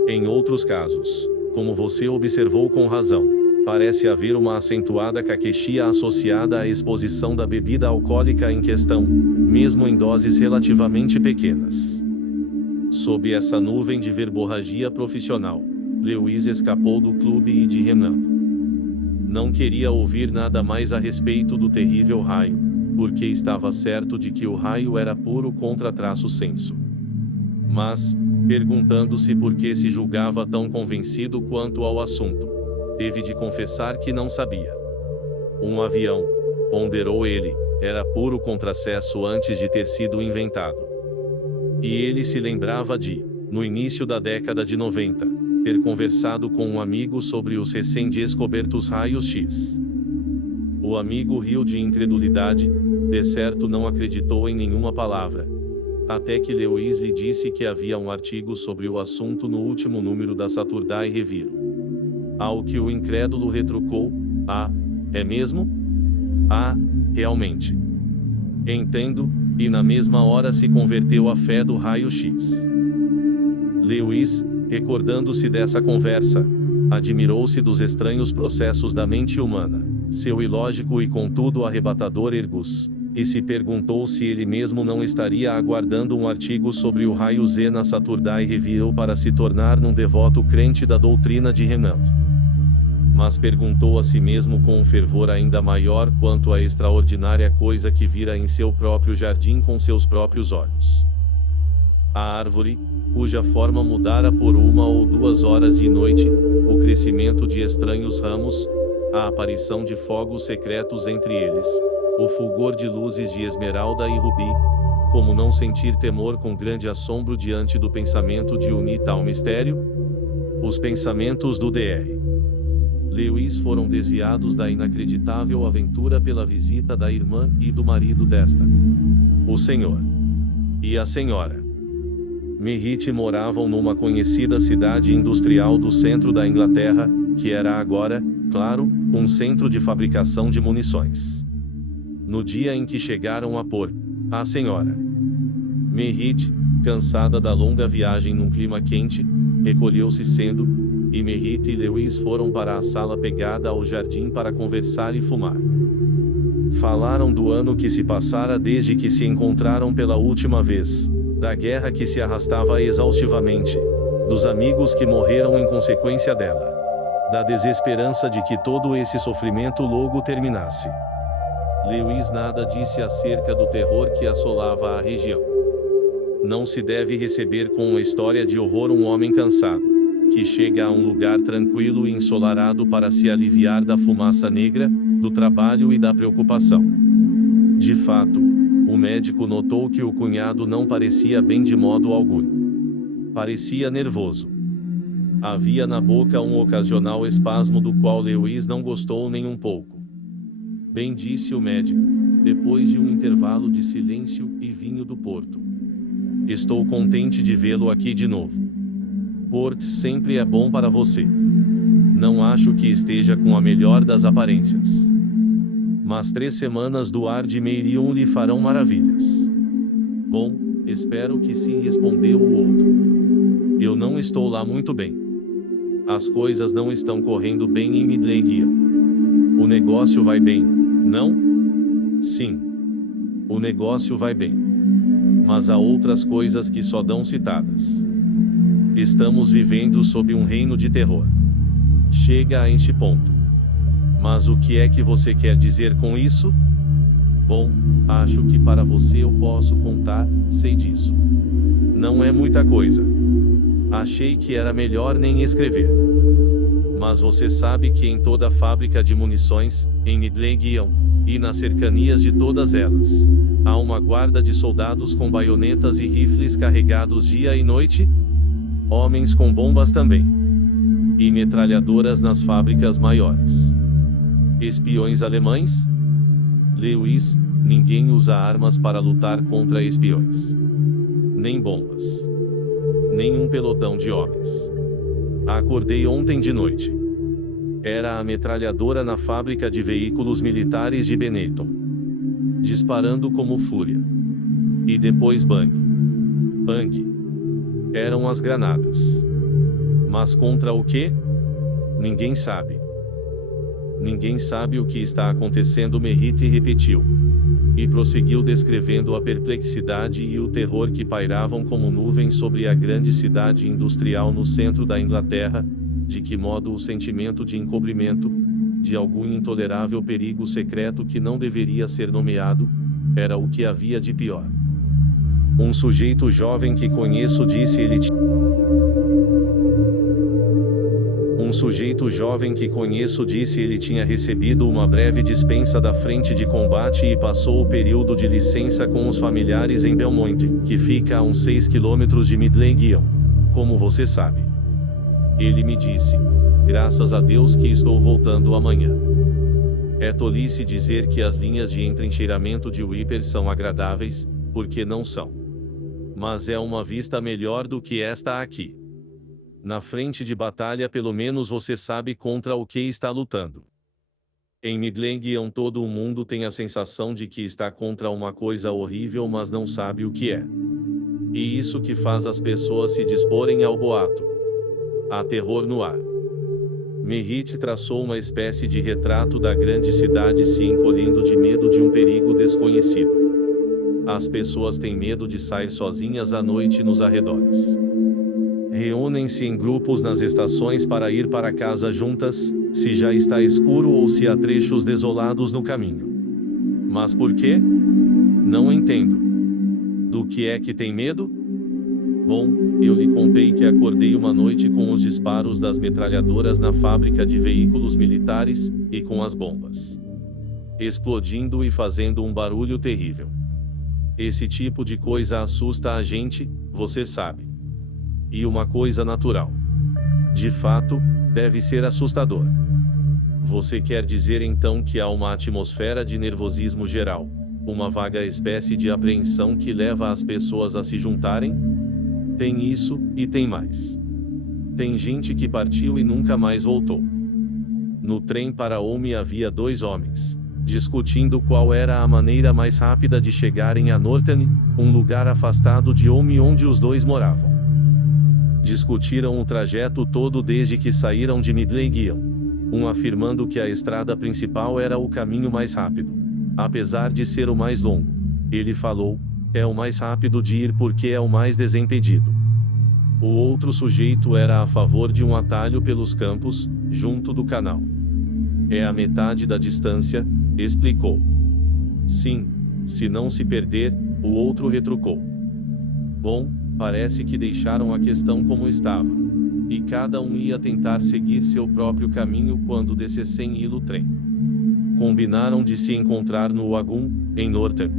Em outros casos, como você observou com razão, parece haver uma acentuada caquexia associada à exposição da bebida alcoólica em questão, mesmo em doses relativamente pequenas. Sob essa nuvem de verborragia profissional, Lewis escapou do clube e de Renan. Não queria ouvir nada mais a respeito do terrível raio, porque estava certo de que o raio era puro contra-senso. Mas, perguntando-se por que se julgava tão convencido quanto ao assunto, teve de confessar que não sabia. Um avião, ponderou ele, era puro contrassenso antes de ter sido inventado. E ele se lembrava de, no início da década de 90, ter conversado com um amigo sobre os recém-descobertos raios X. O amigo riu de incredulidade, de certo não acreditou em nenhuma palavra. Até que Lewis lhe disse que havia um artigo sobre o assunto no último número da Saturday Review. Ao que o incrédulo retrucou: "Ah, é mesmo? Ah, realmente. Entendo", e na mesma hora se converteu à fé do raio-x. Lewis, recordando-se dessa conversa, admirou-se dos estranhos processos da mente humana, seu ilógico e contudo arrebatador ergus, e se perguntou se ele mesmo não estaria aguardando um artigo sobre o raio Z na Saturday Review para se tornar num devoto crente da doutrina de Renan. Mas perguntou a si mesmo com um fervor ainda maior quanto à extraordinária coisa que vira em seu próprio jardim com seus próprios olhos. A árvore, cuja forma mudara por 1 ou 2 horas de noite, o crescimento de estranhos ramos, a aparição de fogos secretos entre eles, o fulgor de luzes de esmeralda e rubi, como não sentir temor com grande assombro diante do pensamento de unir tal mistério? Os pensamentos do Dr. Lewis foram desviados da inacreditável aventura pela visita da irmã e do marido desta. O senhor e a senhora Merritt moravam numa conhecida cidade industrial do centro da Inglaterra, que era agora, claro, um centro de fabricação de munições. No dia em que chegaram a pôr, a senhora Merritt, cansada da longa viagem num clima quente, recolheu-se cedo, e Merritt e Lewis foram para a sala pegada ao jardim para conversar e fumar. Falaram do ano que se passara desde que se encontraram pela última vez, da guerra que se arrastava exaustivamente, dos amigos que morreram em consequência dela, da desesperança de que todo esse sofrimento logo terminasse. Lewis nada disse acerca do terror que assolava a região. Não se deve receber com uma história de horror um homem cansado, que chega a um lugar tranquilo e ensolarado para se aliviar da fumaça negra, do trabalho e da preocupação. De fato, o médico notou que o cunhado não parecia bem de modo algum. Parecia nervoso. Havia na boca um ocasional espasmo do qual Lewis não gostou nem um pouco. Bem, disse o médico, depois de um intervalo de silêncio e vinho do Porto. Estou contente de vê-lo aqui de novo. Port sempre é bom para você. Não acho que esteja com a melhor das aparências. Mas 3 semanas do ar de Meirion lhe farão maravilhas. Bom, espero que sim, respondeu o outro. Eu não estou lá muito bem. As coisas não estão correndo bem em Midlothian. O negócio vai bem, não? Sim. O negócio vai bem. Mas há outras coisas que só dão citadas. Estamos vivendo sob um reino de terror. Chega a este ponto. Mas o que é que você quer dizer com isso? Bom, acho que para você eu posso contar, sei disso. Não é muita coisa. Achei que era melhor nem escrever. Mas você sabe que em toda a fábrica de munições, em Midlothian, e nas cercanias de todas elas, há uma guarda de soldados com baionetas e rifles carregados dia e noite? Homens com bombas também. E metralhadoras nas fábricas maiores. Espiões alemães? Lewis, ninguém usa armas para lutar contra espiões. Nem bombas. Nem um pelotão de homens. Acordei ontem de noite. Era a metralhadora na fábrica de veículos militares de Benetton. Disparando como fúria. E depois bang. Bang. Eram as granadas. Mas contra o quê? Ninguém sabe. Ninguém sabe o que está acontecendo, Merritt repetiu. E prosseguiu descrevendo a perplexidade e o terror que pairavam como nuvens sobre a grande cidade industrial no centro da Inglaterra, De que modo o sentimento de encobrimento, de algum intolerável perigo secreto que não deveria ser nomeado, era o que havia de pior. Um sujeito jovem que conheço disse ele tinha recebido uma breve dispensa da frente de combate e passou o período de licença com os familiares em Belmont, que fica a uns 6 quilômetros de Midlothian, como você sabe. Ele me disse: graças a Deus que estou voltando amanhã. É tolice dizer que as linhas de entrincheiramento de Whipper são agradáveis, porque não são. Mas é uma vista melhor do que esta aqui. Na frente de batalha pelo menos você sabe contra o que está lutando. Em Midlothian todo o mundo tem a sensação de que está contra uma coisa horrível, mas não sabe o que é. E isso que faz as pessoas se disporem ao boato. Há terror no ar. Merritt traçou uma espécie de retrato da grande cidade se encolhendo de medo de um perigo desconhecido. As pessoas têm medo de sair sozinhas à noite nos arredores. Reúnem-se em grupos nas estações para ir para casa juntas, se já está escuro ou se há trechos desolados no caminho. Mas por quê? Não entendo. Do que é que tem medo? Bom, eu lhe contei que acordei uma noite com os disparos das metralhadoras na fábrica de veículos militares, e com as bombas explodindo e fazendo um barulho terrível. Esse tipo de coisa assusta a gente, você sabe. E uma coisa natural. De fato, deve ser assustador. Você quer dizer então que há uma atmosfera de nervosismo geral, uma vaga espécie de apreensão que leva as pessoas a se juntarem? Tem isso, e tem mais. Tem gente que partiu e nunca mais voltou. No trem para Ulm havia 2 homens, discutindo qual era a maneira mais rápida de chegarem a Norton, um lugar afastado de Ulm onde os 2 moravam. Discutiram o trajeto todo desde que saíram de Midlothian, um afirmando que a estrada principal era o caminho mais rápido, apesar de ser o mais longo. Ele falou: é o mais rápido de ir porque é o mais desimpedido. O outro sujeito era a favor de um atalho pelos campos, junto do canal. É a metade da distância, explicou. Sim, se não se perder, o outro retrucou. Bom, parece que deixaram a questão como estava. E cada um ia tentar seguir seu próprio caminho quando descessem o trem. Combinaram de se encontrar no Wagon, em Norton.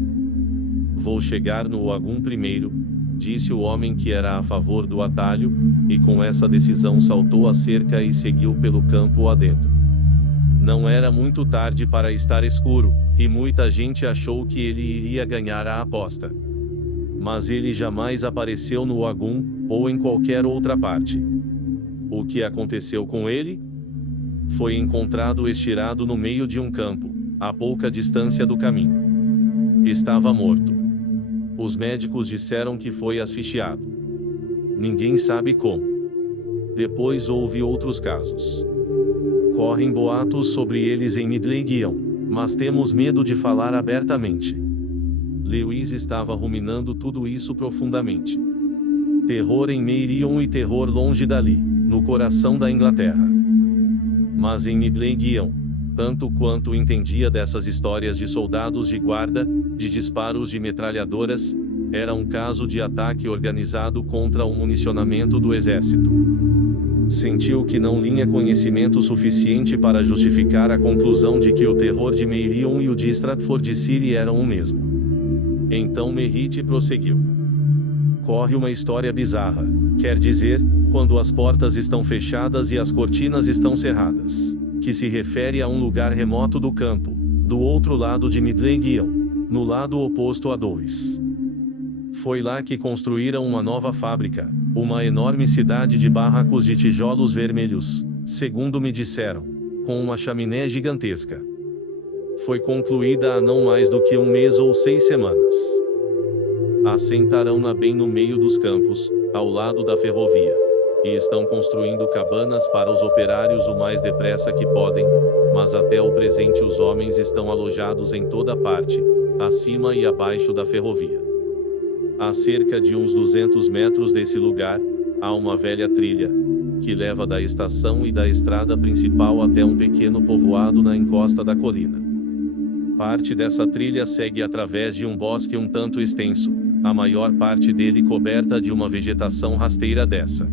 Vou chegar no Wagon primeiro, disse o homem que era a favor do atalho, e com essa decisão saltou a cerca e seguiu pelo campo adentro. Não era muito tarde para estar escuro, e muita gente achou que ele iria ganhar a aposta. Mas ele jamais apareceu no Wagon, ou em qualquer outra parte. O que aconteceu com ele? Foi encontrado estirado no meio de um campo, a pouca distância do caminho. Estava morto. Os médicos disseram que foi asfixiado. Ninguém sabe como. Depois houve outros casos. Correm boatos sobre eles em Midlothian, mas temos medo de falar abertamente. Lewis estava ruminando tudo isso profundamente. Terror em Meirion e terror longe dali, no coração da Inglaterra. Mas em Midlothian, tanto quanto entendia dessas histórias de soldados de guarda, de disparos de metralhadoras, era um caso de ataque organizado contra o municionamento do exército. Sentiu que não tinha conhecimento suficiente para justificar a conclusão de que o terror de Meirion e o de Stratford City eram o mesmo. Então Merritt prosseguiu. Corre uma história bizarra, quer dizer, quando as portas estão fechadas e as cortinas estão cerradas, que se refere a um lugar remoto do campo, do outro lado de Midlothian, no lado oposto a 2. Foi lá que construíram uma nova fábrica, uma enorme cidade de barracos de tijolos vermelhos, segundo me disseram, com uma chaminé gigantesca. Foi concluída há não mais do que 1 mês ou 6 semanas. Assentarão-na bem no meio dos campos, ao lado da ferrovia. E estão construindo cabanas para os operários o mais depressa que podem, mas até o presente os homens estão alojados em toda parte, acima e abaixo da ferrovia. A cerca de uns 200 metros desse lugar, há uma velha trilha, que leva da estação e da estrada principal até um pequeno povoado na encosta da colina. Parte dessa trilha segue através de um bosque um tanto extenso, a maior parte dele coberta de uma vegetação rasteira dessa.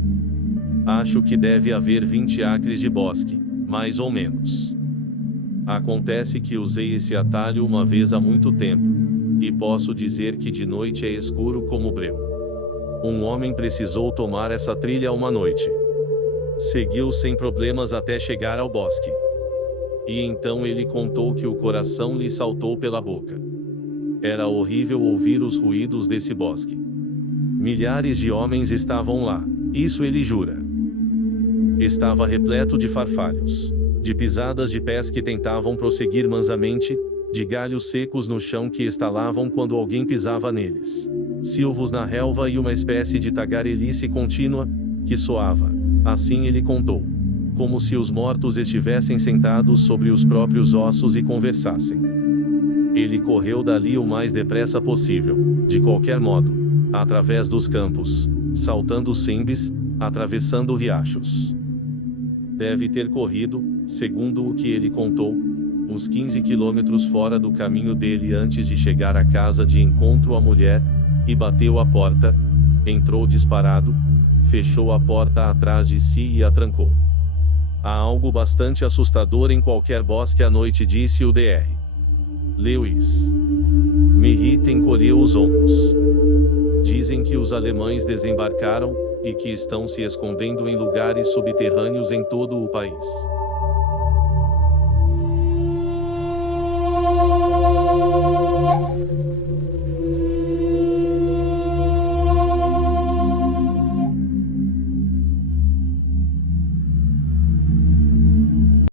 Acho que deve haver 20 acres de bosque, mais ou menos. Acontece que usei esse atalho uma vez há muito tempo, e posso dizer que de noite é escuro como breu. Um homem precisou tomar essa trilha uma noite. Seguiu sem problemas até chegar ao bosque. E então ele contou que o coração lhe saltou pela boca. Era horrível ouvir os ruídos desse bosque. Milhares de homens estavam lá, isso ele jura. Estava repleto de farfalhos, de pisadas de pés que tentavam prosseguir mansamente, de galhos secos no chão que estalavam quando alguém pisava neles, silvos na relva e uma espécie de tagarelice contínua, que soava, assim ele contou, como se os mortos estivessem sentados sobre os próprios ossos e conversassem. Ele correu dali o mais depressa possível, de qualquer modo, através dos campos, saltando simbes, atravessando riachos. Deve ter corrido, segundo o que ele contou, uns 15 quilômetros fora do caminho dele antes de chegar à casa de encontro à mulher, e bateu a porta, entrou disparado, fechou a porta atrás de si e a trancou. Há algo bastante assustador em qualquer bosque à noite, disse o Dr. Lewis. Merritt encolheu os ombros. Dizem que os alemães desembarcaram, e que estão se escondendo em lugares subterrâneos em todo o país.